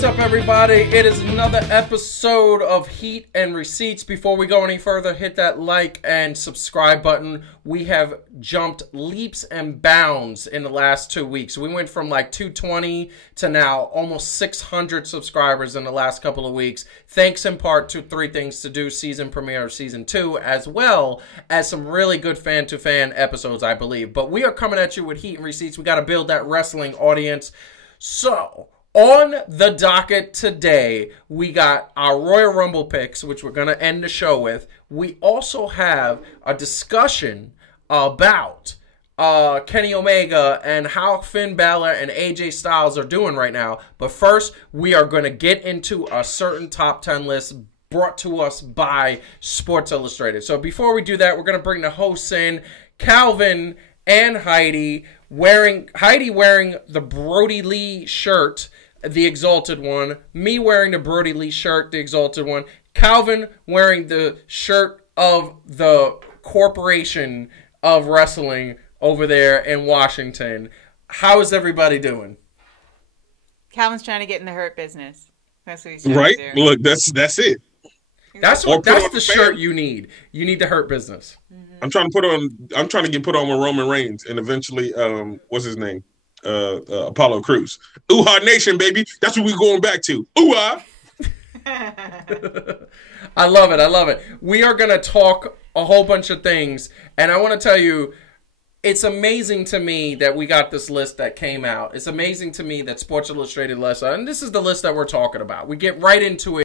What's up, everybody? It is another episode of Heat and Receipts. Before we go any further, hit that like and subscribe button. We have jumped leaps and bounds in the last 2 weeks. We went from like 220 to now almost 600 subscribers in the last couple of weeks. Thanks in part to Three Things to Do season premiere of season 2, as well as some really good fan-to-fan episodes, I believe. But we are coming at you with Heat and Receipts. We got to build that wrestling audience. So, on the docket today, we got our Royal Rumble picks, which we're going to end the show with. We also have a discussion about Kenny Omega and how Finn Balor and AJ Styles are doing right now. But first, we are going to get into a certain top 10 list brought to us by Sports Illustrated. So before we do that, we're going to bring the hosts in, Calvin and Heidi wearing the Brody Lee shirt, the Exalted One, me wearing the Brody Lee shirt, the Exalted One, Calvin wearing the shirt of the Corporation of Wrestling over there in Washington. How is everybody doing? Calvin's trying to get in the Hurt business. That's what he's trying right? to do. Look, that's it. That's the shirt you need. You need the Hurt business. Mm-hmm. I'm trying to get put on with Roman Reigns and eventually what's his name? Apollo Crews. Ooh-ha Nation, baby. That's what we're going back to. Ooh-ha. I love it. We are going to talk a whole bunch of things, and I want to tell you, it's amazing to me that we got this list that came out. It's amazing to me that Sports Illustrated list, and this is the list that we're talking about. We get right into it.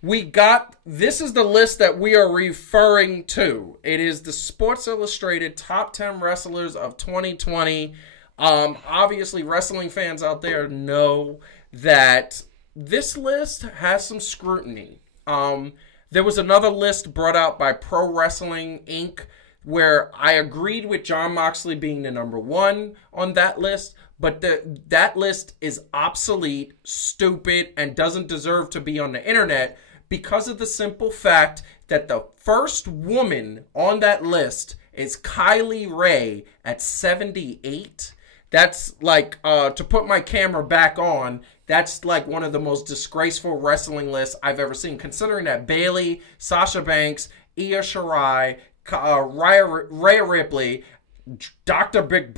This is the list that we are referring to. It is the Sports Illustrated Top 10 Wrestlers of 2020. Obviously, wrestling fans out there know that this list has some scrutiny. There was another list brought out by Pro Wrestling Inc., where I agreed with Jon Moxley being the number one on that list, but that list is obsolete, stupid, and doesn't deserve to be on the internet because of the simple fact that the first woman on that list is Kylie Ray at 78. That's like, to put my camera back on, that's like one of the most disgraceful wrestling lists I've ever seen, considering that Bayley, Sasha Banks, Io Shirai, Rhea Ripley, Dr. Britt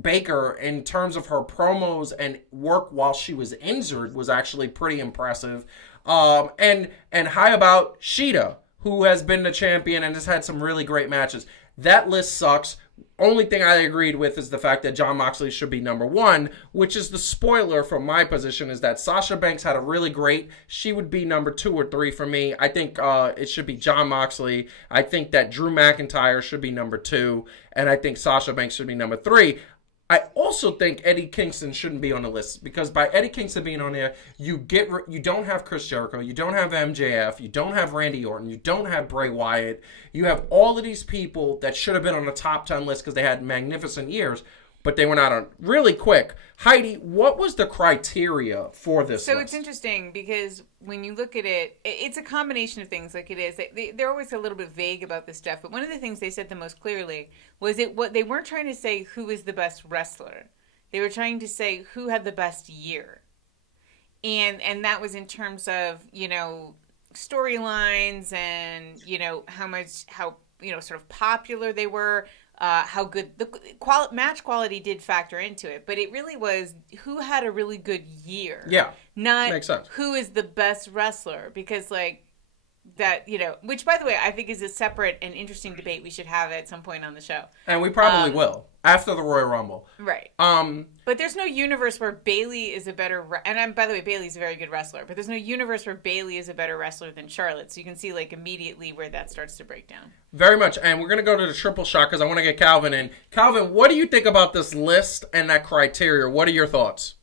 Baker, in terms of her promos and work while she was injured, was actually pretty impressive. And how about Shida, who has been the champion and has had some really great matches. That list sucks. Only thing I agreed with is the fact that Jon Moxley should be number one, which is the spoiler from my position, is that Sasha Banks had a really great. She would be number 2 or 3 for me. I think it should be Jon Moxley. I think that Drew McIntyre should be number 2, and I think Sasha Banks should be number 3. I also think Eddie Kingston shouldn't be on the list, because by Eddie Kingston being on there, you don't have Chris Jericho, you don't have MJF, you don't have Randy Orton, you don't have Bray Wyatt. You have all of these people that should have been on the top 10 list because they had magnificent years, but they were not on. Really quick, Heidi, what was the criteria for this list? It's interesting because when you look at it, it's a combination of things. Like it is, they're always a little bit vague about this stuff. But one of the things they said the most clearly was what they weren't trying to say who is the best wrestler. They were trying to say who had the best year, and that was in terms of storylines and how sort of popular they were. How good the match quality did factor into it, but it really was who had a really good year. Yeah, not makes sense. Who is the best wrestler, because that which by the way I think is a separate and interesting debate we should have at some point on the show, and we probably will after the Royal Rumble, right? But there's no universe where Bayley is a better and by the way Bayley's a very good wrestler, but there's no universe where Bayley is a better wrestler than Charlotte, so you can see immediately where that starts to break down. Very much, and we're gonna go to the triple shot because I want to get Calvin in. Calvin, what do you think about this list and that criteria? What are your thoughts?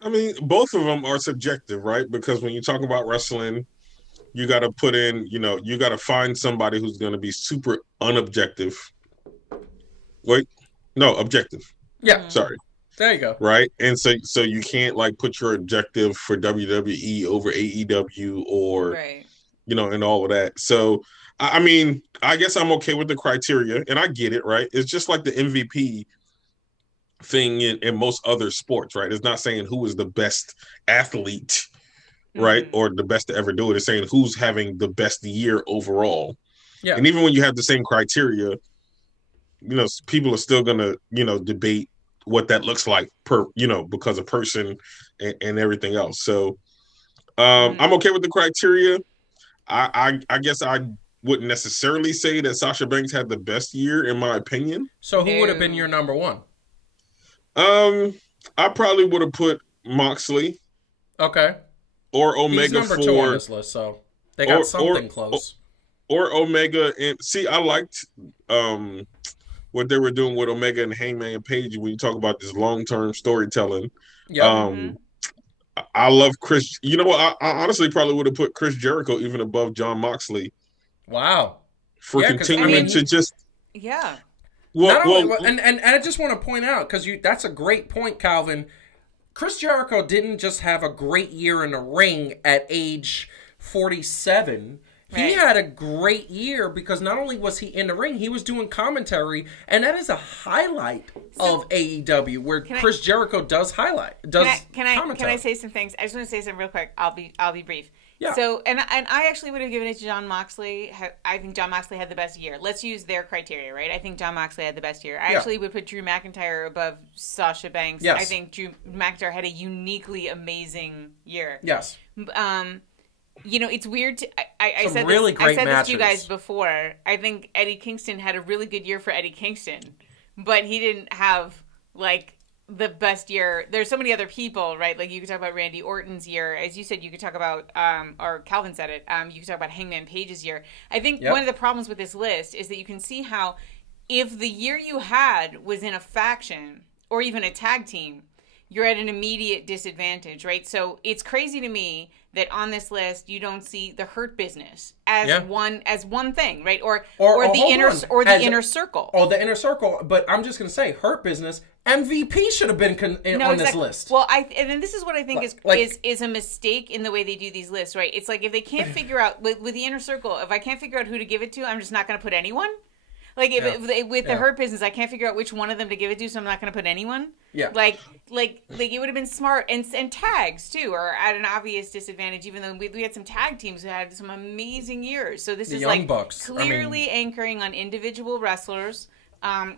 I mean, both of them are subjective, right? Because when you talk about wrestling, you got to put in, you got to find somebody who's going to be super unobjective. Objective. Yeah. Sorry. There you go. Right? And so you can't put your objective for WWE over AEW or, right. And all of that. So, I mean, I guess I'm okay with the criteria and I get it, right? It's just like the MVP thing in most other sports, right? It's not saying who is the best athlete, right, or the best to ever do it. It's saying who's having the best year overall. Yeah. And even when you have the same criteria, people are still gonna, debate what that looks like because of person and everything else. So I'm okay with the criteria. I guess I wouldn't necessarily say that Sasha Banks had the best year, in my opinion. So who would have been your number one? I probably would have put Moxley. Okay. Or Omega. He's number 2 on this list, so they got something close. Or Omega, and see, I liked what they were doing with Omega and Hangman Page when you talk about this long-term storytelling. Yeah. I love Chris. You know what? I honestly probably would have put Chris Jericho even above Jon Moxley. Wow. For continuing to just. Yeah. And I just want to point out, because that's a great point, Calvin. Chris Jericho didn't just have a great year in the ring at age 47. He had a great year because not only was he in the ring, he was doing commentary, and that is a highlight of AEW, where Chris Jericho does commentary. Can I say some things? I just want to say something real quick. I'll be brief. Yeah. So, and I actually would have given it to Jon Moxley. I think Jon Moxley had the best year. Let's use their criteria, right? I think Jon Moxley had the best year. I actually would put Drew McIntyre above Sasha Banks. Yes. I think Drew McIntyre had a uniquely amazing year. Yes. It's weird. I said really this, great I said matches. This to you guys before. I think Eddie Kingston had a really good year for Eddie Kingston, but he didn't have the best year. There's so many other people, right? Like you could talk about Randy Orton's year, as you said. You could talk about, or Calvin said it. You could talk about Hangman Page's year. I think one of the problems with this list is that you can see how, if the year you had was in a faction or even a tag team, you're at an immediate disadvantage, right? So it's crazy to me that on this list you don't see the Hurt Business as one thing, right? Or the inner circle. Or the inner circle. But I'm just going to say, Hurt Business, MVP should have been on this list. Well, and then this is what I think is a mistake in the way they do these lists, right? It's like if they can't figure out with the inner circle, if I can't figure out who to give it to, I'm just not going to put anyone. Like with the Hurt Business, I can't figure out which one of them to give it to, so I'm not going to put anyone. Yeah. Like it would have been smart, and tags too are at an obvious disadvantage. Even though we had some tag teams who had some amazing years, so this is Young Bucks. Clearly anchoring on individual wrestlers,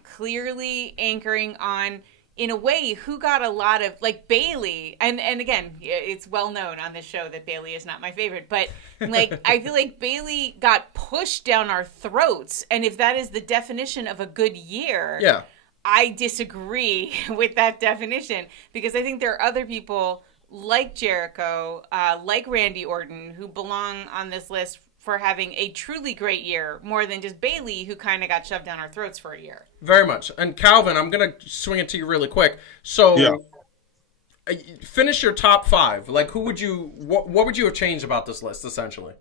clearly anchoring on, in a way, who got a lot of, like Bayley, and again, it's well known on this show that Bayley is not my favorite, but I feel like Bayley got pushed down our throats, and if that is the definition of a good year, I disagree with that definition, because I think there are other people like Jericho, like Randy Orton, who belong on this list for having a truly great year, more than just Bayley, who kind of got shoved down our throats for a year. Very much. And Calvin, I'm going to swing it to you really quick. So, finish your top 5. Like, what would you have changed about this list, essentially?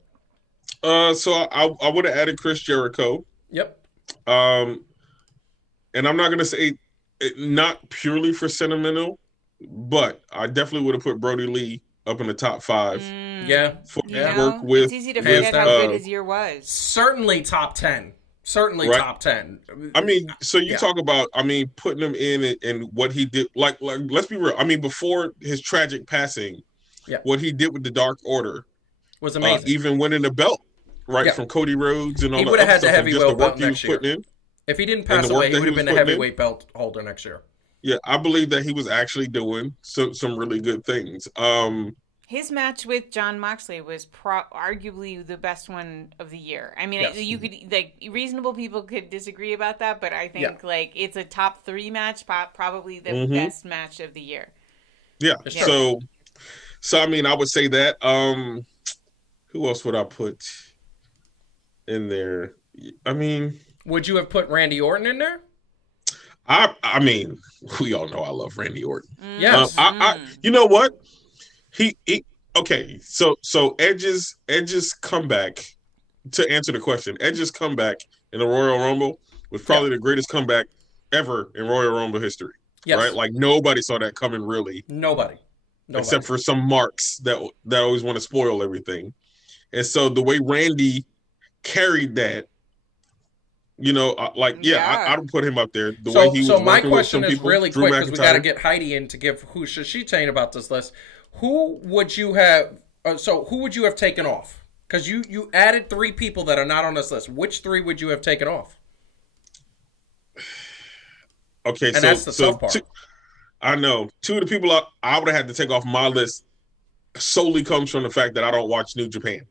So I would have added Chris Jericho. Yep. And I'm not going to say not purely for sentimental, but I definitely would have put Brody Lee up in the top 5. Work with. It's easy to forget how good his year was. Certainly top 10. Top 10. I mean, so you talk about, putting him in and what he did. Like, let's be real. I mean, before his tragic passing, what he did with the Dark Order was amazing. Even winning the belt, from Cody Rhodes and all that. He would have had the heavyweight belt next year. If he didn't pass away, he would have been the heavyweight belt holder next year. Yeah, I believe that he was actually doing some really good things. His match with Jon Moxley was arguably the best one of the year. I mean, you could reasonable people could disagree about that, but I think it's a top 3 match, probably the best match of the year. Yeah. So I mean, I would say that. Who else would I put in there? I mean, would you have put Randy Orton in there? I mean, we all know I love Randy Orton. Yes. You know what? He okay. So Edge's comeback, to answer the question, Edge's comeback in the Royal Rumble was probably the greatest comeback ever in Royal Rumble history. Yes. Right? Like nobody saw that coming, really. Nobody. Except for some marks that always want to spoil everything. And so the way Randy carried that I don't put him up there. The way So, he was so my working with question some is people, really Drew quick because we got to McIntyre. get Heidi in to give who should she saying about this list. Who would you have? Who would you have taken off? Because you added 3 people that are not on this list. Which 3 would you have taken off? Okay, And that's the tough part. I know 2 of the people I would have had to take off my list solely comes from the fact that I don't watch New Japan.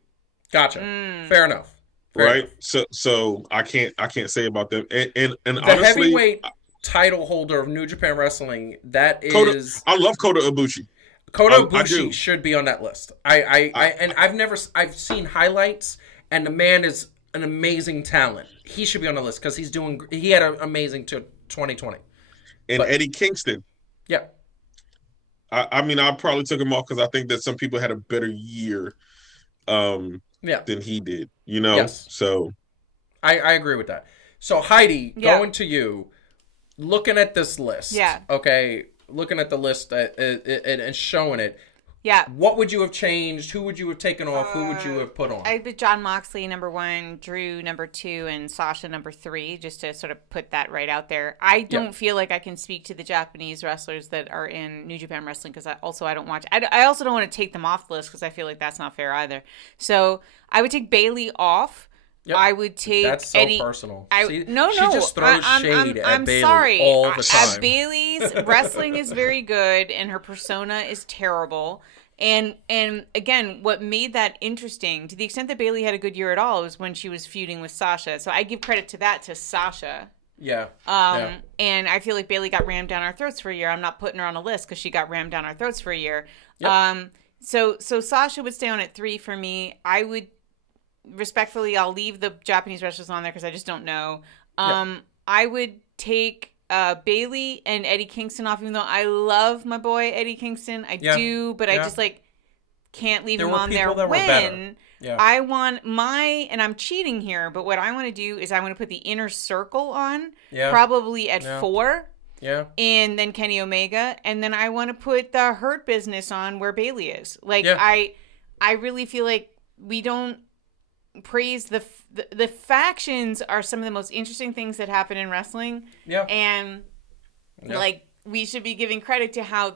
Gotcha. Fair enough. Right. So I can't say about them. And The honestly, heavyweight title holder of New Japan Wrestling, that is I love Kota Ibushi. Kota I Ibushi do. should be on that list. And I've seen highlights, and the man is an amazing talent. He should be on the list because he had an amazing 2020. And Eddie Kingston. Yeah. I mean, I probably took him off because I think that some people had a better year than he did, Yes. So I agree with that. So Heidi, going to you, looking at this list. Yeah. Okay, looking at the list and showing it. Yeah. What would you have changed? Who would you have taken off? Who would you have put on? I put John Moxley number 1, Drew number 2, and Sasha number 3, just to sort of put that right out there. I don't feel like I can speak to the Japanese wrestlers that are in New Japan Wrestling because I don't watch. I also don't want to take them off the list because I feel like that's not fair either. So I would take Bailey off. Yep. I would take That's so Eddie. personal. She just throws shade at Bailey all the time. Bailey's wrestling is very good, and her persona is terrible. And again, what made that interesting, to the extent that Bailey had a good year at all, was when she was feuding with Sasha. So I give credit to Sasha. Yeah. And I feel like Bailey got rammed down our throats for a year. I'm not putting her on a list because she got rammed down our throats for a year. Yep. So Sasha would stay on at 3 for me. I would respectfully, I'll leave the Japanese wrestlers on there because I just don't know. I would take Bailey and Eddie Kingston off, even though I love my boy Eddie Kingston. I do, but I just can't leave him on there when I want and I'm cheating here, but what I want to do is I want to put the Inner Circle on, probably at 4. Yeah. And then Kenny Omega, and then I want to put the Hurt Business on where Bailey is. I really feel like we don't praise the factions are some of the most interesting things that happen in wrestling. Yeah. And we should be giving credit to how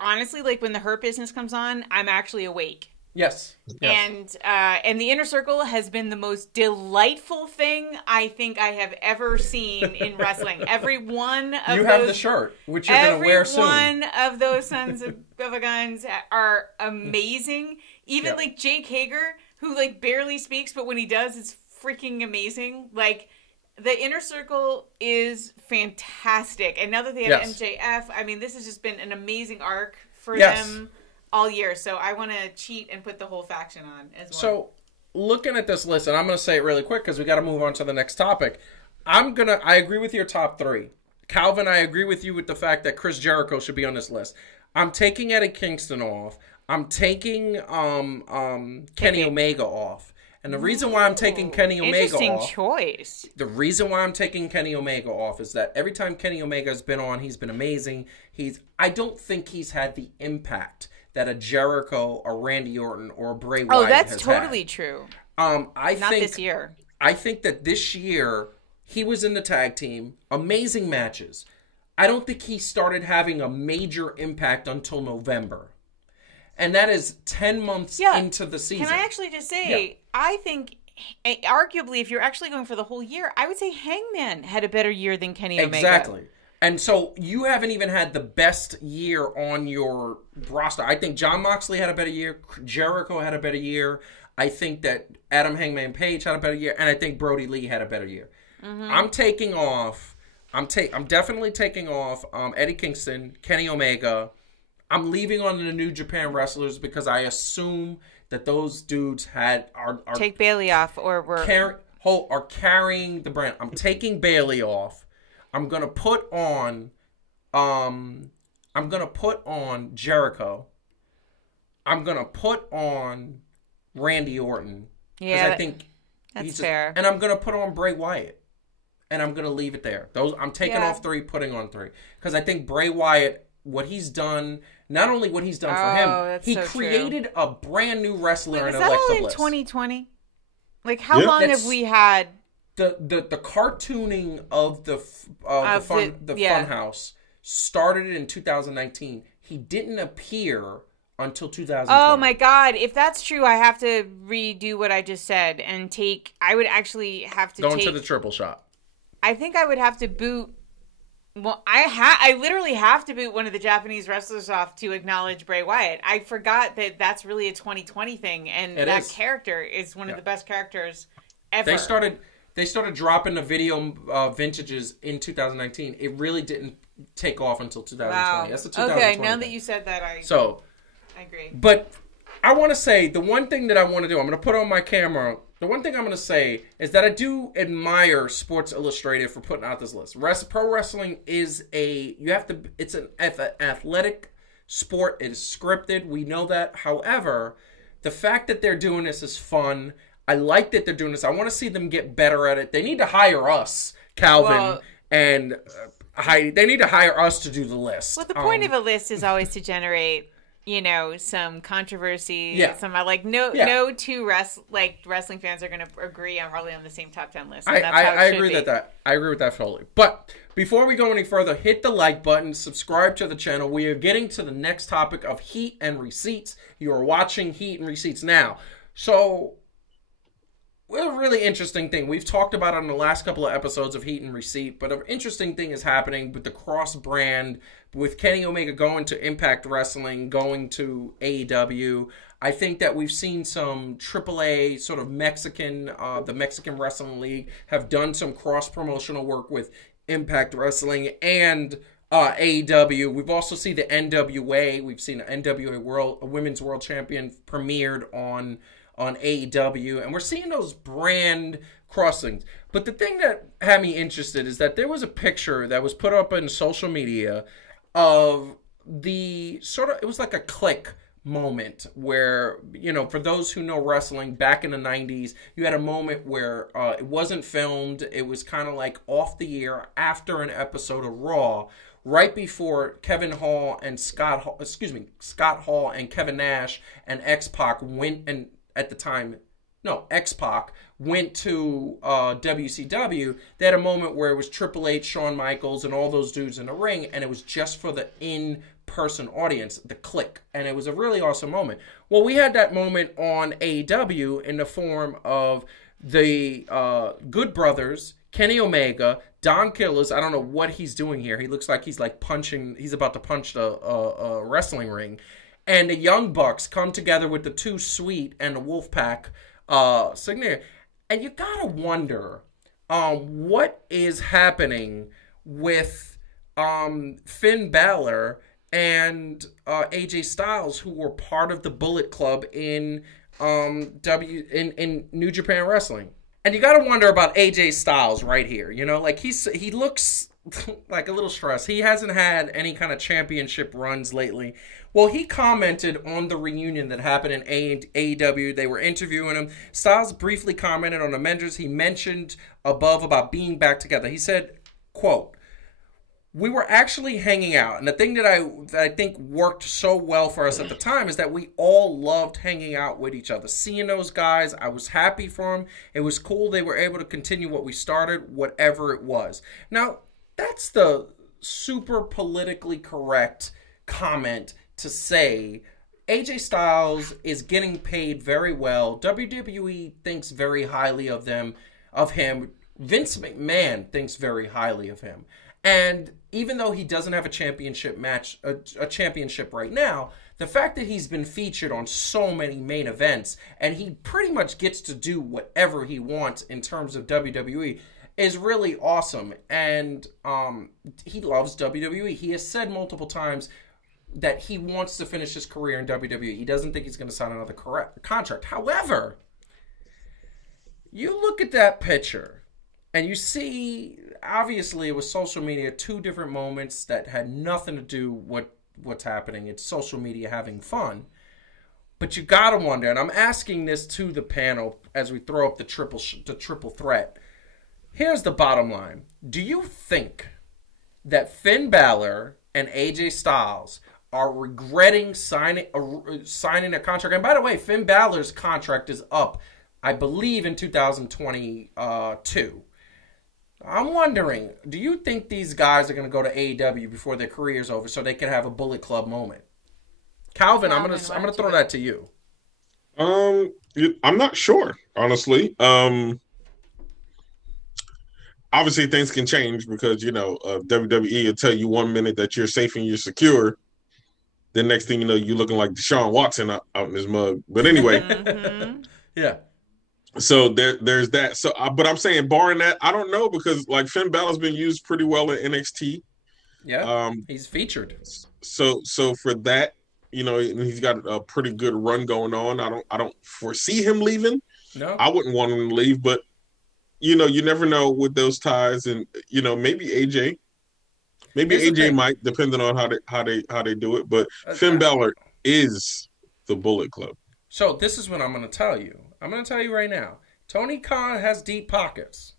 honestly, when the Hurt Business comes on, I'm actually awake. Yes. And the Inner Circle has been the most delightful thing I think I have ever seen in wrestling. Every one of you have the shirt, which you're going to wear soon. Every one of those sons of a guns are amazing. Even Jake Hager, who barely speaks, but when he does, it's freaking amazing. The Inner Circle is fantastic, and now that they have MJF, I mean, this has just been an amazing arc for them all year. So I want to cheat and put the whole faction on as well. So looking at this list, and I'm going to say it really quick because we got to move on to the next topic. I agree with your top 3. Calvin, I agree with you with the fact that Chris Jericho should be on this list. I'm taking Eddie Kingston off. I'm taking Kenny Omega off. And the reason why I'm taking Kenny Omega interesting choice. The reason why I'm taking Kenny Omega off is that every time Kenny Omega's been on, he's been amazing. I don't think he's had the impact that a Jericho, a Randy Orton, or a Bray Wyatt has had. Oh, that's totally true. Not this year. I think that this year, he was in the tag team. Amazing matches. I don't think he started having a major impact until November. And that is 10 months into the season. Can I actually just say, I think, arguably, if you're actually going for the whole year, I would say Hangman had a better year than Kenny Omega. Exactly. And so you haven't even had the best year on your roster. I think John Moxley had a better year. Jericho had a better year. I think that Adam Hangman Page had a better year. And I think Brody Lee had a better year. Mm-hmm. I'm definitely taking off Eddie Kingston, Kenny Omega. I'm leaving on the New Japan wrestlers because I assume that those dudes are take Bailey off or are carrying the brand. I'm taking Bailey off. I'm gonna put on Jericho. I'm gonna put on Randy Orton. Yeah, I think that's fair. And I'm gonna put on Bray Wyatt. And I'm gonna leave it there. I'm taking off 3, putting on 3. Because I think Bray Wyatt, what he's done, not only what he's done for him, he created a brand new wrestler in Alexa Bliss. Was that all in 2020? How long have we had the cartooning of the Funhouse started in 2019. He didn't appear until 2020. Oh my God! If that's true, I have to redo what I just said and take. I would actually have to going to the triple shot. I think I would have to boot. Well, I literally have to boot one of the Japanese wrestlers off to acknowledge Bray Wyatt. I forgot that that's really a 2020 thing, and that character is one of the best characters ever. They started dropping the video vintages in 2019. It really didn't take off until 2020. Wow. That's the 2020 Okay, now that you said that, I agree. But I want to say the one thing that I want to do, I'm going to put on my camera. The one thing I'm going to say is that I do admire Sports Illustrated for putting out this list. Pro wrestling is it's an athletic sport. It is scripted. We know that. However, the fact that they're doing this is fun. I like that they're doing this. I want to see them get better at it. They need to hire us, Calvin, and Heidi. They need to hire us to do the list. Well, the point of a list is always to generate, some controversy. Yeah. No two wrestling fans are going to agree on probably on the same top 10 list. I agree with that. I agree with that totally. But before we go any further, hit the like button, subscribe to the channel. We are getting to the next topic of Heat and Receipts. You are watching Heat and Receipts now. So, a really interesting thing. We've talked about it in the last couple of episodes of Heat and Receipt, but an interesting thing is happening with the cross-brand, with Kenny Omega going to Impact Wrestling, going to AEW. I think that we've seen some AAA sort of Mexican, the Mexican Wrestling League, have done some cross-promotional work with Impact Wrestling and AEW. We've also seen the NWA. We've seen the NWA Women's World Champion premiered on AEW, and we're seeing those brand crossings. But the thing that had me interested is that there was a picture that was put up in social media of the it was like a click moment where, for those who know wrestling, back in the 90s, you had a moment where it wasn't filmed. It was kind of like off the air after an episode of Raw, right before Scott Hall and Kevin Nash and X-Pac X-Pac went to WCW. They had a moment where it was Triple H, Shawn Michaels, and all those dudes in the ring, and it was just for the in-person audience, the click, and it was a really awesome moment. Well, we had that moment on AEW in the form of the Good Brothers, Kenny Omega, Don Callis. I don't know what he's doing here. He looks like he's about to punch the wrestling ring. And the Young Bucks come together with the Too Sweet and the Wolfpack signature. And you gotta wonder what is happening with Finn Balor and AJ Styles, who were part of the Bullet Club in New Japan Wrestling. And you gotta wonder about AJ Styles right here. He looks like a little stressed. He hasn't had any kind of championship runs lately. Well, he commented on the reunion that happened in AEW. They were interviewing him. Styles briefly commented on the mentors. He mentioned above about being back together. He said, quote, "We were actually hanging out." And the thing that I think worked so well for us at the time is that we all loved hanging out with each other. Seeing those guys, I was happy for them. It was cool they were able to continue what we started, whatever it was. Now, that's the super politically correct comment to say. AJ Styles is getting paid very well. WWE thinks very highly of him. Vince McMahon thinks very highly of him. And even though he doesn't have a championship match, a championship right now, the fact that he's been featured on so many main events and he pretty much gets to do whatever he wants in terms of WWE is really awesome. And he loves WWE. He has said multiple times that he wants to finish his career in WWE. He doesn't think he's going to sign another contract. However, you look at that picture and you see, obviously, it was social media, two different moments that had nothing to do with what's happening. It's social media having fun. But you got to wonder, and I'm asking this to the panel as we throw up the triple threat. Here's the bottom line. Do you think that Finn Balor and AJ Styles are regretting signing a contract? And by the way, Finn Balor's contract is up, I believe, in 2022. I'm wondering, do you think these guys are going to go to AEW before their career's over so they can have a Bullet Club moment? Calvin, I'm gonna throw that to you. I'm not sure, honestly. Obviously things can change because WWE will tell you 1 minute that you're safe and you're secure. The next thing you know, you're looking like Deshaun Watson out in his mug. But anyway, Yeah. So there's that. So, but I'm saying, barring that, I don't know because like Finn Balor's been used pretty well in NXT. Yeah, he's featured. So for that, he's got a pretty good run going on. I don't foresee him leaving. No, I wouldn't want him to leave, but you never know with those ties, and maybe AJ. Maybe AJ might, depending on how they do it. But Finn Balor is the Bullet Club. So this is what I'm going to tell you. I'm going to tell you right now. Tony Khan has deep pockets,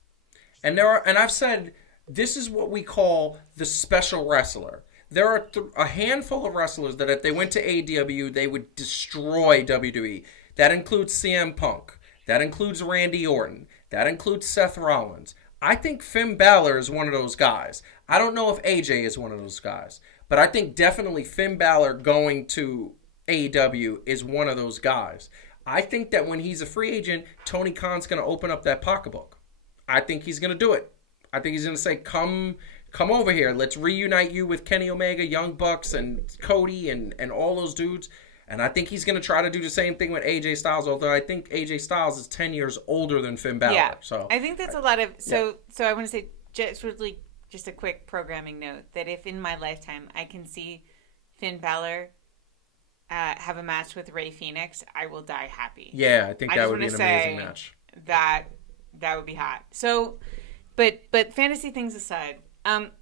and I've said this is what we call the special wrestler. There are a handful of wrestlers that if they went to AEW, they would destroy WWE. That includes CM Punk. That includes Randy Orton. That includes Seth Rollins. I think Finn Balor is one of those guys. I don't know if AJ is one of those guys, but I think definitely Finn Balor going to AEW is one of those guys. I think that when he's a free agent, Tony Khan's going to open up that pocketbook. I think he's going to do it. I think he's going to say, come over here. Let's reunite you with Kenny Omega, Young Bucks, and Cody, and all those dudes. And I think he's going to try to do the same thing with AJ Styles, although I think AJ Styles is 10 years older than Finn Balor. Yeah, so I think that's a lot of... So I want to say just a quick programming note, that if in my lifetime I can see Finn Balor have a match with Rey Fenix, I will die happy. Yeah, I think that would be an amazing match. That would be hot. So, but fantasy things aside,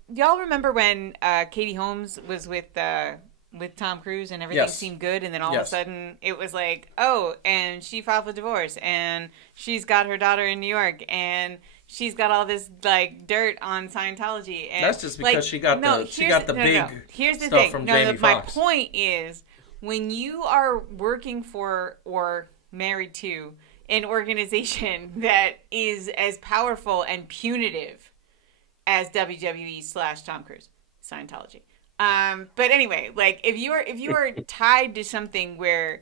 y'all remember when Katie Holmes was with Tom Cruise and everything seemed good, and then all of a sudden it was like, oh, and she filed for divorce, and she's got her daughter in New York, and she's got all this like dirt on Scientology. And that's just because she got the big Here's the stuff thing. from Jamie Foxx. My point is, when you are working for or married to an organization that is as powerful and punitive as WWE / Tom Cruise, Scientology. But anyway, like if you are tied to something where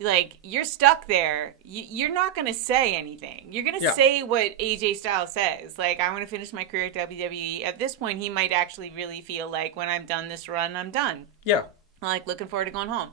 like you're stuck there, you're not going to say anything. You're going to say what AJ Styles says. Like, I want to finish my career at WWE. At this point, he might actually really feel like, when I'm done this run, I'm done. Yeah. Like, looking forward to going home.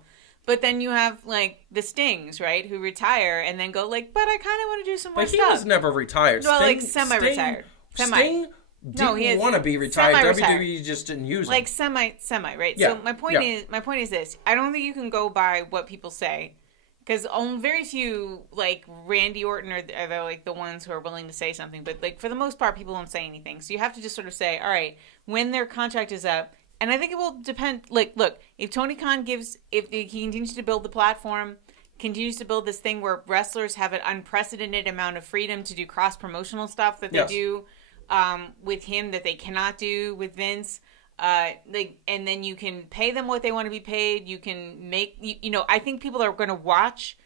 But then you have, like, the Stings, right, who retire and then go, like, but I kind of want to do some more stuff. But he was never retired. Well, like, semi-retired. Sting didn't want to be retired. WWE just didn't use him. Like, semi, right? Yeah. So my point is this. I don't think you can go by what people say. Because very few, like, Randy Orton are like the ones who are willing to say something. But, like, for the most part, people don't say anything. So you have to just sort of say, all right, when their contract is up. And I think it will depend. Like, look, if Tony Khan if he continues to build the platform, continues to build this thing where wrestlers have an unprecedented amount of freedom to do cross-promotional stuff that they do with him that they cannot do with Vince. And then you can pay them what they want to be paid. You can make, I think people are going to watch,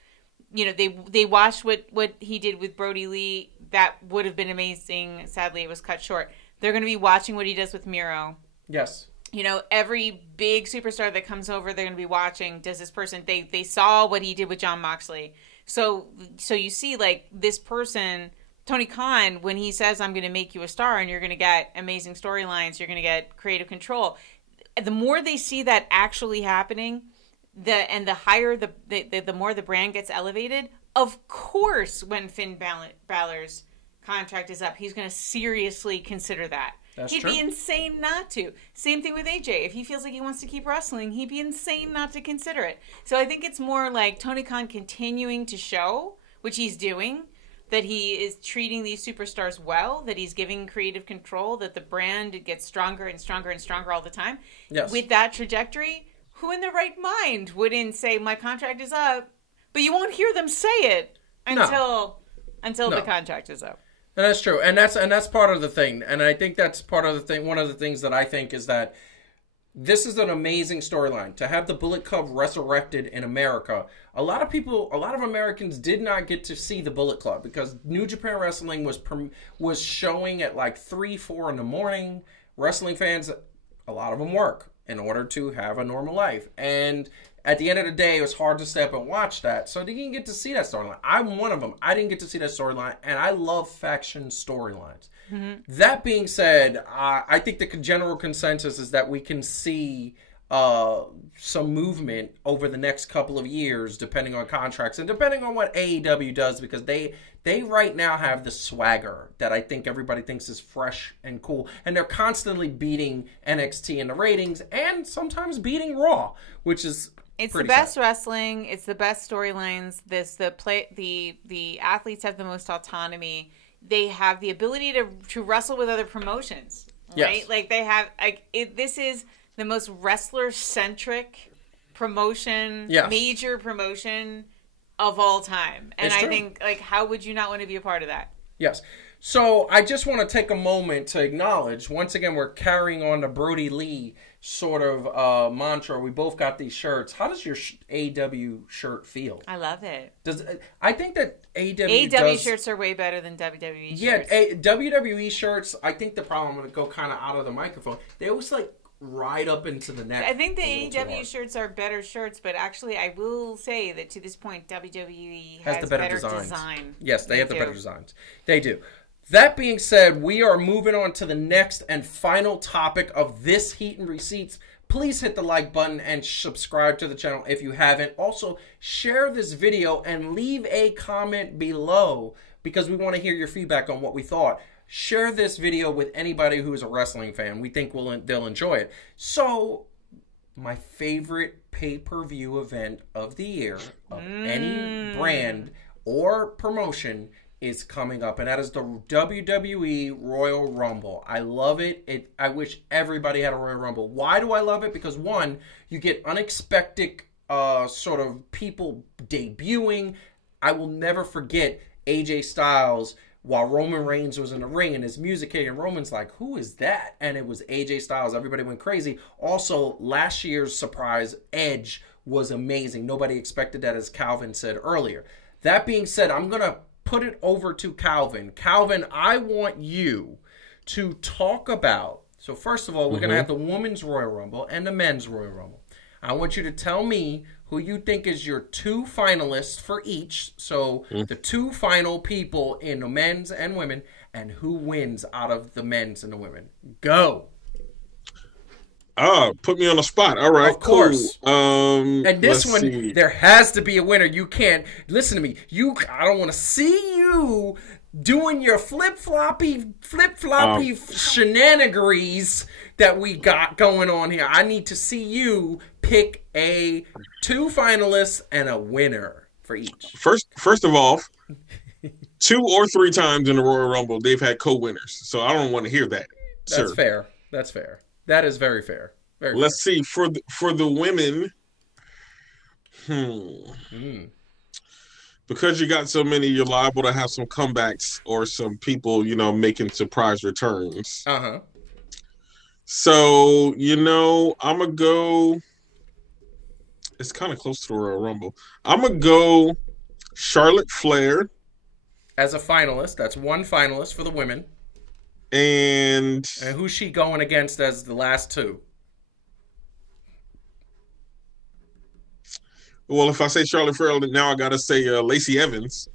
they watched what he did with Brody Lee. That would have been amazing. Sadly, it was cut short. They're going to be watching what he does with Miro. Yes. Every big superstar that comes over, they're going to be watching. Does this person, they saw what he did with Jon Moxley. So you see, like, this person, Tony Khan, when he says, I'm going to make you a star and you're going to get amazing storylines, you're going to get creative control, the more they see that actually happening, the higher the more the brand gets elevated. Of course, when Finn Balor's contract is up, he's going to seriously consider that. He'd be insane not to. Same thing with AJ. If he feels like he wants to keep wrestling, he'd be insane not to consider it. So I think it's more like Tony Khan continuing to show, which he's doing, that he is treating these superstars well, that he's giving creative control, that the brand gets stronger and stronger and stronger all the time. Yes. With that trajectory, who in their right mind wouldn't say, my contract is up? But you won't hear them say it until the contract is up. And that's true. And that's part of the thing. And I think that's part of the thing. One of the things that I think is that this is an amazing storyline to have the Bullet Club resurrected in America. A lot of Americans did not get to see the Bullet Club because New Japan Wrestling was showing at like 3, 4 in the morning. Wrestling fans, a lot of them work in order to have a normal life. And at the end of the day, it was hard to stay up and watch that. So they didn't get to see that storyline. I'm one of them. I didn't get to see that storyline, and I love faction storylines. Mm-hmm. That being said, I think the general consensus is that we can see some movement over the next couple of years, depending on contracts and depending on what AEW does, because they right now have the swagger that I think everybody thinks is fresh and cool, and they're constantly beating NXT in the ratings and sometimes beating Raw, which is the best wrestling. It's the best storylines. The athletes have the most autonomy. They have the ability to wrestle with other promotions, right? Yes. Like they have this is the most wrestler-centric promotion, major promotion of all time. And I think, like, how would you not want to be a part of that? Yes. So I just want to take a moment to acknowledge, once again, we're carrying on the Brody Lee sort of mantra. We both got these shirts. How does your AEW shirt feel? I love it. I think that AEW shirts are way better than WWE shirts. Yeah, WWE shirts, I think the problem, I'm going to go kind of out of the microphone, they always like right up into the neck. I think the AEW shirts are better shirts, but actually I will say that to this point, WWE has the better design. Yes, they have the better designs. They do. That being said, we are moving on to the next and final topic of this Heat and Receipts. Please hit the like button and subscribe to the channel if you haven't. Also, share this video and leave a comment below because we want to hear your feedback on what we thought. Share this video with anybody who is a wrestling fan. We think they'll enjoy it. So, my favorite pay-per-view event of the year of any brand or promotion is coming up, and that is the WWE Royal Rumble. I love it. I wish everybody had a Royal Rumble. Why do I love it? Because one, you get unexpected sort of people debuting. I will never forget AJ Styles while Roman Reigns was in the ring and his music hit, and Roman's like, who is that? And it was AJ Styles. Everybody went crazy. Also, last year's surprise, Edge, was amazing. Nobody expected that, as Calvin said earlier. That being said, I'm going to put it over to Calvin. Calvin, I want you to talk about, so first of all, we're going to have the Women's Royal Rumble and the Men's Royal Rumble. I want you to tell me who you think is your 2 finalists for each. So the 2 final people in the men's and women, and who wins out of the men's and the women. Go. Put me on the spot. All right, of course. Cool. And this one, there has to be a winner. You can't listen to me. I don't want to see you doing your flip-floppy shenanigans that we got going on here. I need to see you pick 2 finalists and a winner for each. First of all, 2 or 3 times in the Royal Rumble, they've had co-winners. So I don't want to hear that. That's fair. That's fair. That is very fair. Let's see, for the women, because you got so many, you're liable to have some comebacks or some people, making surprise returns. So, I'm going to go, it's kind of close to the Royal Rumble. I'm going to go Charlotte Flair. As a finalist. That's 1 finalist for the women. And who's she going against as the last 2? Well, if I say Charlotte Flair, now I got to say Lacey Evans.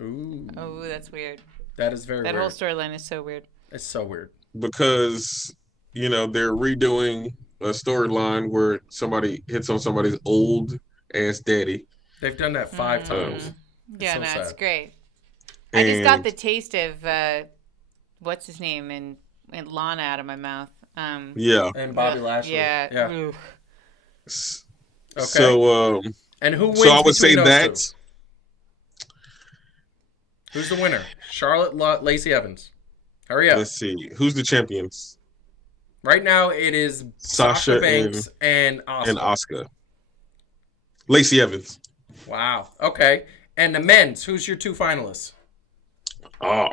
Ooh. Oh, that's weird. That is very weird. That whole storyline is so weird. It's so weird. Because, they're redoing a storyline where somebody hits on somebody's old-ass daddy. They've done that 5 times. Yeah, it's great. I just got the taste of... what's his name, and Lana out of my mouth. And Bobby Lashley. Yeah. Okay. So, and who wins? So I would say that. 2? Who's the winner? Charlotte, Lacey Evans. Hurry up. Let's see. Who's the champions? Right now, it is Sasha Banks and Asuka. And Asuka. Lacey Evans. Wow. Okay. And the men's. Who's your 2 finalists? All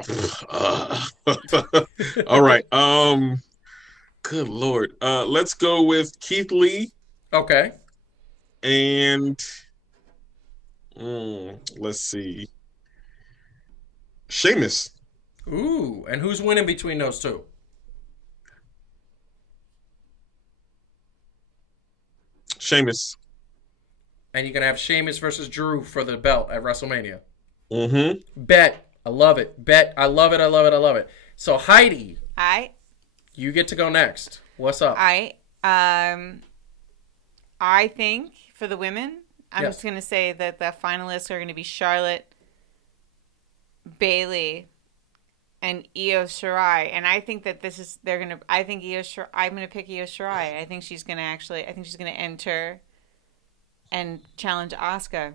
right. Good Lord. Let's go with Keith Lee Okay. and let's see. Sheamus. Ooh, and who's winning between those two? Sheamus. And you're gonna have Sheamus versus Drew for the belt at WrestleMania. Mm-hmm. Bet. I love it. Bet. I love it. I love it. I love it. So Heidi, you get to go next. What's up? I think for the women, I'm Yes. just going to say that the finalists are going to be Charlotte, Bayley, and Io Shirai. And I think that I'm going to pick Io Shirai. I think she's going to enter and challenge Asuka.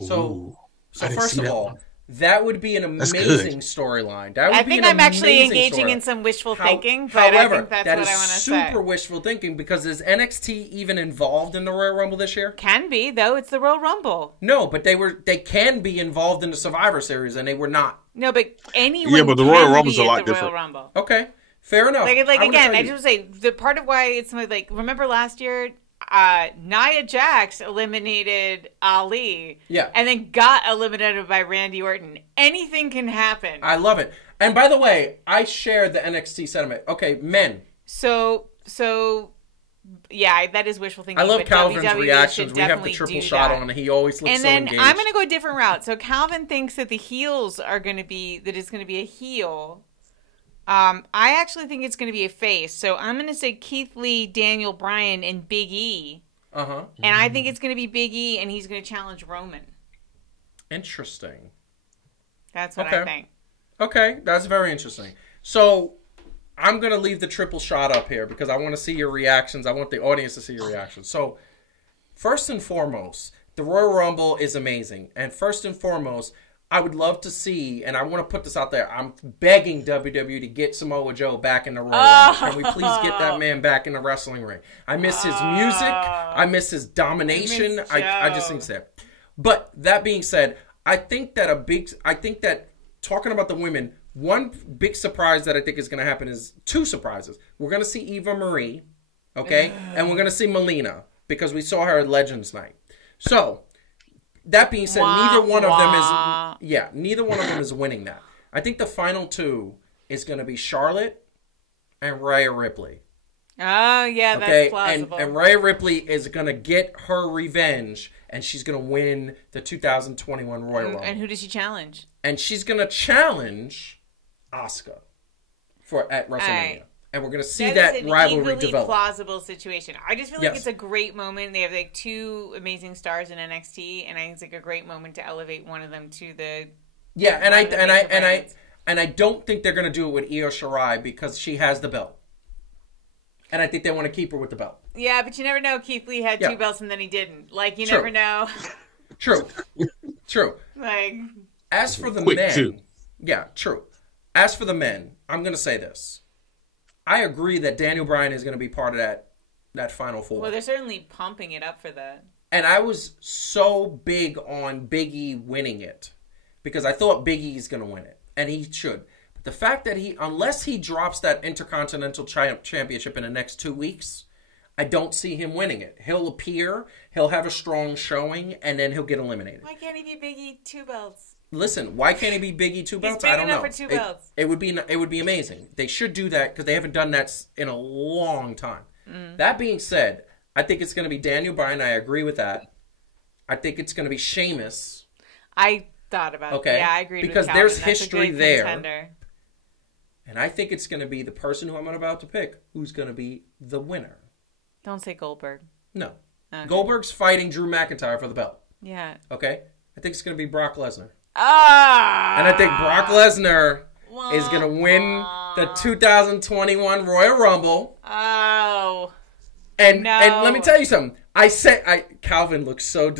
So I didn't first see of that all, one. that would be an amazing storyline. That would I be think an I'm actually amazing engaging storyline. in some wishful thinking, but However, I think that's that what is I want to say. super wishful thinking because is NXT even involved in the Royal Rumble this year? Can be, though. It's the Royal Rumble. No, but they can be involved in the Survivor Series, and they were not. No, but anyone Yeah, but the can Royal be Rumble's a at lot the different. Royal Rumble. Okay, fair enough. Like I'm gonna again, tell I you. just say the part of why it's like remember last year, Nia Jax eliminated Ali, Yeah. and then got eliminated by Randy Orton. Anything can happen. I love it. And by the way, I share the NXT sentiment. Okay, men. So yeah, that is wishful thinking. I love but Calvin's WWE reactions. should We have the definitely triple do shot that. on. He always looks And so then engaged. I'm going to go a different route. So Calvin thinks that the heels are going to be that it's going to be a heel. I actually think it's going to be a face. So I'm going to say Keith Lee, Daniel Bryan, and Big E. Uh-huh. And I think it's going to be Big E, and he's going to challenge Roman. Interesting. That's what I think. Okay, that's very interesting. So I'm going to leave the triple shot up here because I want to see your reactions. I want the audience to see your reactions. So first and foremost, the Royal Rumble is amazing. And first and foremost, I would love to see, and I want to put this out there, I'm begging WWE to get Samoa Joe back in the Royal Rumble. Can we please get that man back in the wrestling ring? I miss his music. I miss his domination. I just think that. But that being said, I think that talking about the women, one big surprise that I think is going to happen is two surprises. We're going to see Eva Marie, okay? And we're going to see Melina because we saw her at Legends Night. So, that being said, neither one of them is winning that. I think the final two is going to be Charlotte and Rhea Ripley. Oh, yeah, that's plausible. And Rhea Ripley is going to get her revenge, and she's going to win the 2021 Royal Rumble. And who does she challenge? And she's going to challenge Asuka at WrestleMania. Right. And we're going to see that rivalry develop. It's an plausible situation. I just feel like Yes. it's a great moment. They have like two amazing stars in NXT, and I think it's like a great moment to elevate one of them to the I don't think they're going to do it with Io Shirai because she has the belt. And I think they want to keep her with the belt. Yeah, but you never know. Keith Lee had two belts and then he didn't. Like, you True. never know. True. Like, as for the Quick, men, too. yeah, true. As for the men, I'm going to say this. I agree that Daniel Bryan is going to be part of that Final Four. well, they're certainly pumping it up for that. And I was so big on Big E winning it because I thought Big E's going to win it, and he should. But the fact that unless he drops that Intercontinental Championship in the next 2 weeks, I don't see him winning it. He'll appear, he'll have a strong showing, and then he'll get eliminated. Why can't he be Big E 2 belts? Listen, why can't he be Big E 2 belts? He's big I don't enough know. for 2 belts. It would be amazing. They should do that because they haven't done that in a long time. That being said, I think it's going to be Daniel Bryan. I agree with that. I think it's going to be Sheamus. I thought about it. Yeah, I agree because with Calvin. there's That's history a good there. contender. And I think it's going to be the person who I'm about to pick who's going to be the winner. Don't say Goldberg. No. Okay. Goldberg's fighting Drew McIntyre for the belt. Yeah. Okay? I think it's going to be Brock Lesnar. Ah! And I think Brock Lesnar is going to win the 2021 Royal Rumble. Oh. And let me tell you something. Calvin looks so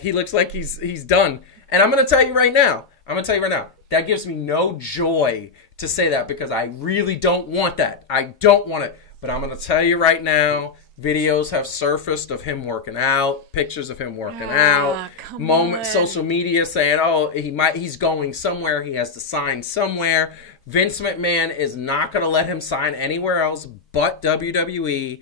he looks like he's done. And I'm going to tell you right now. That gives me no joy to say that because I really don't want that. I don't want it. But I'm going to tell you right now, videos have surfaced of him working out, pictures of him working out, on. social media saying, "Oh, he's going somewhere, he has to sign somewhere." Vince McMahon is not going to let him sign anywhere else but WWE.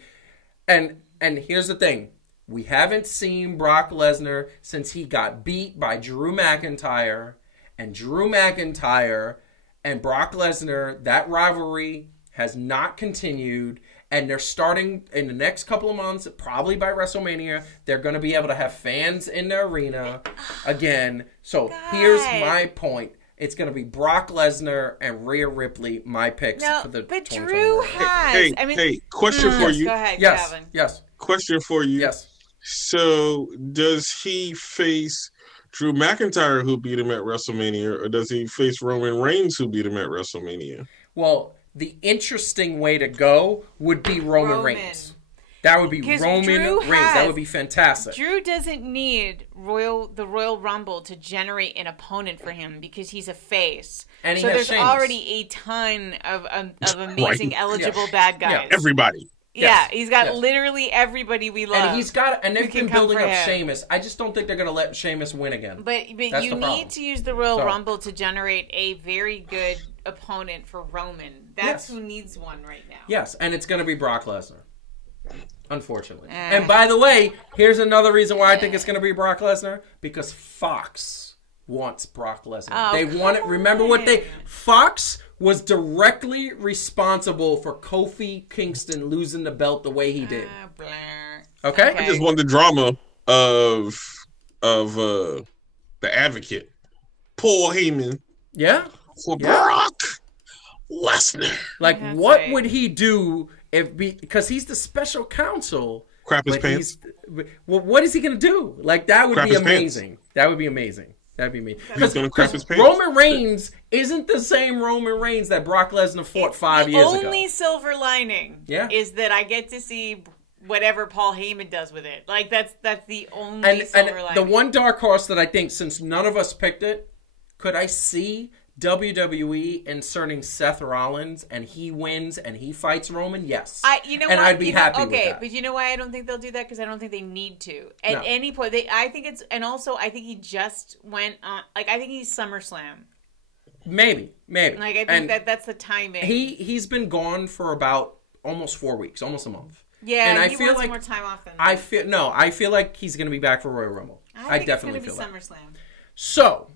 And here's the thing. We haven't seen Brock Lesnar since he got beat by Drew McIntyre. And Drew McIntyre and Brock Lesnar, that rivalry has not continued. And they're starting in the next couple of months, probably by WrestleMania, they're going to be able to have fans in the arena again. So here's my point. It's going to be Brock Lesnar and Rhea Ripley, my picks for the but 2021. Drew has. Hey, question for you. Go ahead, Yes, Calvin. yes. Question for you. Yes. So, does he face Drew McIntyre, who beat him at WrestleMania, or does he face Roman Reigns, who beat him at WrestleMania? Well, the interesting way to go would be Roman Reigns. That would be Roman Reigns. That would be fantastic. Drew doesn't need the Royal Rumble to generate an opponent for him because he's a face. And he so has there's Sheamus. already a ton of amazing eligible bad guys. Everybody. Yeah, he's got literally everybody we love. And they've been building up him. Sheamus. I just don't think they're going to let Sheamus win again. But you need to use the Royal Rumble to generate a very good opponent for Roman. That's who needs one right now. Yes, and it's going to be Brock Lesnar. Unfortunately. And by the way, here's another reason why I think it's going to be Brock Lesnar. Because Fox wants Brock Lesnar. They want it. Remember what Fox was directly responsible for Kofi Kingston losing the belt the way he did. Okay? I just want the drama of the Advocate, Paul Heyman. Yeah? For Brock Lesnar. Like, what would he do because he's the special counsel. Crap his pants. Well, what is he going to do? Like, that would be amazing. That would be amazing. That'd be me. He's going to crap his pants. Roman Reigns isn't the same Roman Reigns that Brock Lesnar fought 5 years ago. The only silver lining is that I get to see whatever Paul Heyman does with it. Like, that's the only silver lining. The one dark horse that I think, since none of us picked it, could I see WWE inserting Seth Rollins and he wins and he fights Roman? Yes. I'd be happy with that. Okay, but you know why I don't think they'll do that? Because I don't think they need to. At any point, I think he just went on, like, I think he's SummerSlam. Maybe. Like, I think that's the timing. He's been gone for about almost 4 weeks, almost a month. Yeah, and I he feel wants like more time off than I feel like he's going to be back for Royal Rumble. I think definitely it's feel gonna be that. SummerSlam. So,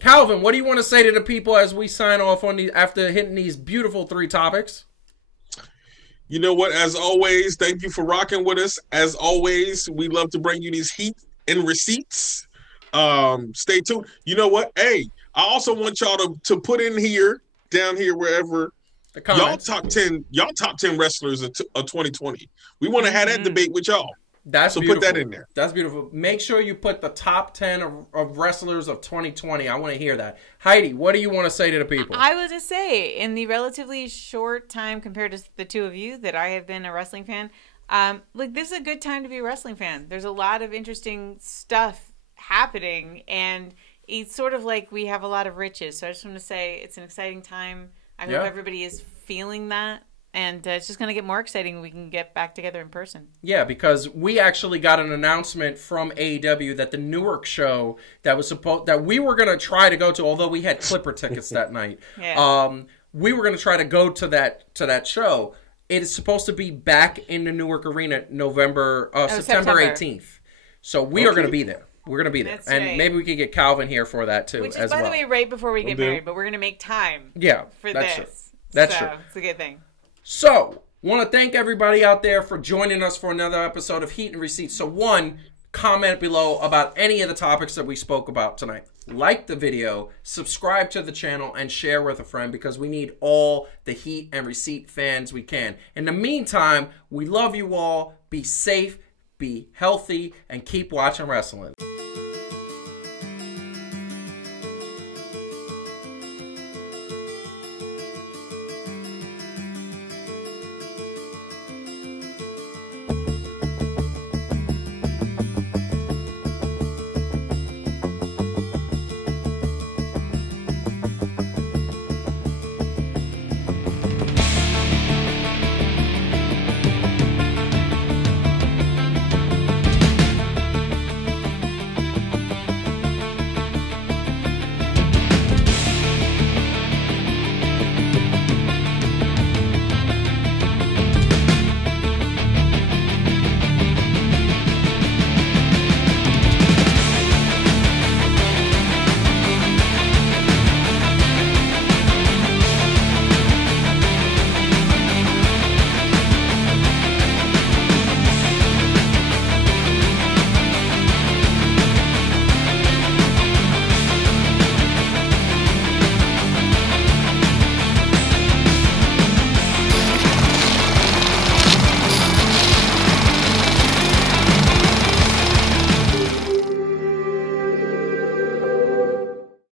Calvin, what do you want to say to the people as we sign off on after hitting these beautiful 3 topics? You know what? As always, thank you for rocking with us. As always, we love to bring you these heat and receipts. Stay tuned. You know what? Hey, I also want y'all to put in here, down here, wherever, y'all top 10 wrestlers of 2020. We want to have that debate with y'all. That's so beautiful. Put that in there. That's beautiful. Make sure you put the top 10 of wrestlers of 2020. I want to hear that. Heidi, what do you want to say to the people? I will just say, in the relatively short time compared to the two of you that I have been a wrestling fan, this is a good time to be a wrestling fan. There's a lot of interesting stuff happening, and it's sort of like we have a lot of riches. So I just want to say it's an exciting time. I hope everybody is feeling that. And it's just going to get more exciting when we can get back together in person. Yeah, because we actually got an announcement from AEW that the Newark show that we were going to try to go to, although we had Clipper tickets that night. We were going to try to go to that show. It is supposed to be back in the Newark Arena September 18th. So we are going to be there. We're going to be there. That's and right. maybe we could get Calvin here for that too. Which is, by the way, right before we get married, but we're going to make time for that's this. True. That's true. It's a good thing. So, want to thank everybody out there for joining us for another episode of Heat and Receipts. So, one, comment below about any of the topics that we spoke about tonight. Like the video, subscribe to the channel, and share with a friend because we need all the Heat and Receipt fans we can. In the meantime, we love you all. Be safe, be healthy, and keep watching wrestling.